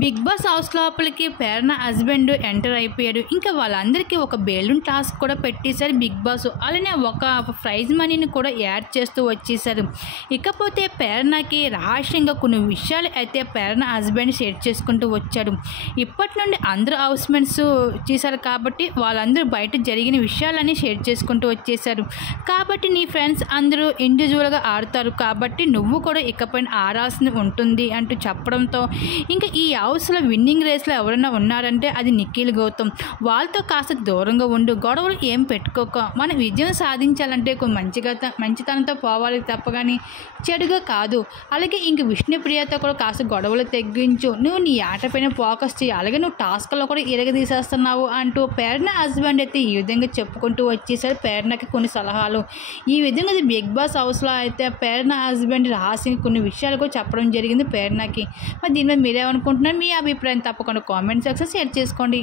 Big boss house లోపలికి ప్రేరణ husband enter అయిపోయాడు. ఇంకా వాళ్ళందరికీ ఒక బెలూన్ టాస్క్ కూడా పెట్టేశారు బిగ్ బాస్. అలానే ఒక ప్రైజ్ మనీని కూడా యాడ్ చేస్తూ వచ్చేసారు. ఇకపోతే ప్రేరణకి రహస్యంగా కొన్ని విషయాలు అయితే ప్రేరణ హస్బెండ్ షేర్ చేసుకుంటూ వచ్చాడు. ఇప్పటి నుండి అందరూ హౌస్ మేట్స్ చేశారు కాబట్టి వాళ్ళందరూ బయట జరిగిన విషయాలన్నీ షేర్ చేసుకుంటూ వచ్చేసారు. కాబట్టి నీ ఫ్రెండ్స్ అందరూ ఇండివిజువల్గా ఆడతారు కాబట్టి నువ్వు కూడా ఇకపైన ఆడాల్సి ఉంటుంది అంటూ చెప్పడంతో ఇంకా ఈ హౌస్లో విన్నింగ్ రేస్లో ఎవరైనా ఉన్నారంటే అది నిఖిల్ గౌతమ్. వాళ్ళతో కాస్త దూరంగా ఉండు, గొడవలు ఏం పెట్టుకోక. మనం విజయం సాధించాలంటే మంచితనంతో పోవాలి తప్ప కానీ చెడుగా కాదు. అలాగే ఇంక విష్ణుప్రియతో కూడా కాస్త గొడవలు తగ్గించు, నువ్వు నీ ఆటపైన ఫోకస్ చేయి, అలాగే నువ్వు టాస్క్లో కూడా తీసేస్తున్నావు అంటూ ప్రేరణ హస్బెండ్ అయితే ఈ విధంగా చెప్పుకుంటూ వచ్చేసారు. ప్రేరణకి కొన్ని సలహాలు ఈ విధంగా బిగ్ బాస్ హౌస్లో అయితే ప్రేరణ హస్బెండ్ రహస్యంగా కొన్ని విషయాలు కూడా చెప్పడం జరిగింది ప్రేరణకి. మరి దీని మీద మీరేమనుకుంటున్నారు? మీ అభిప్రాయం తప్పకుండా కామెంట్ సెక్షన్ షేర్ చేసుకోండి.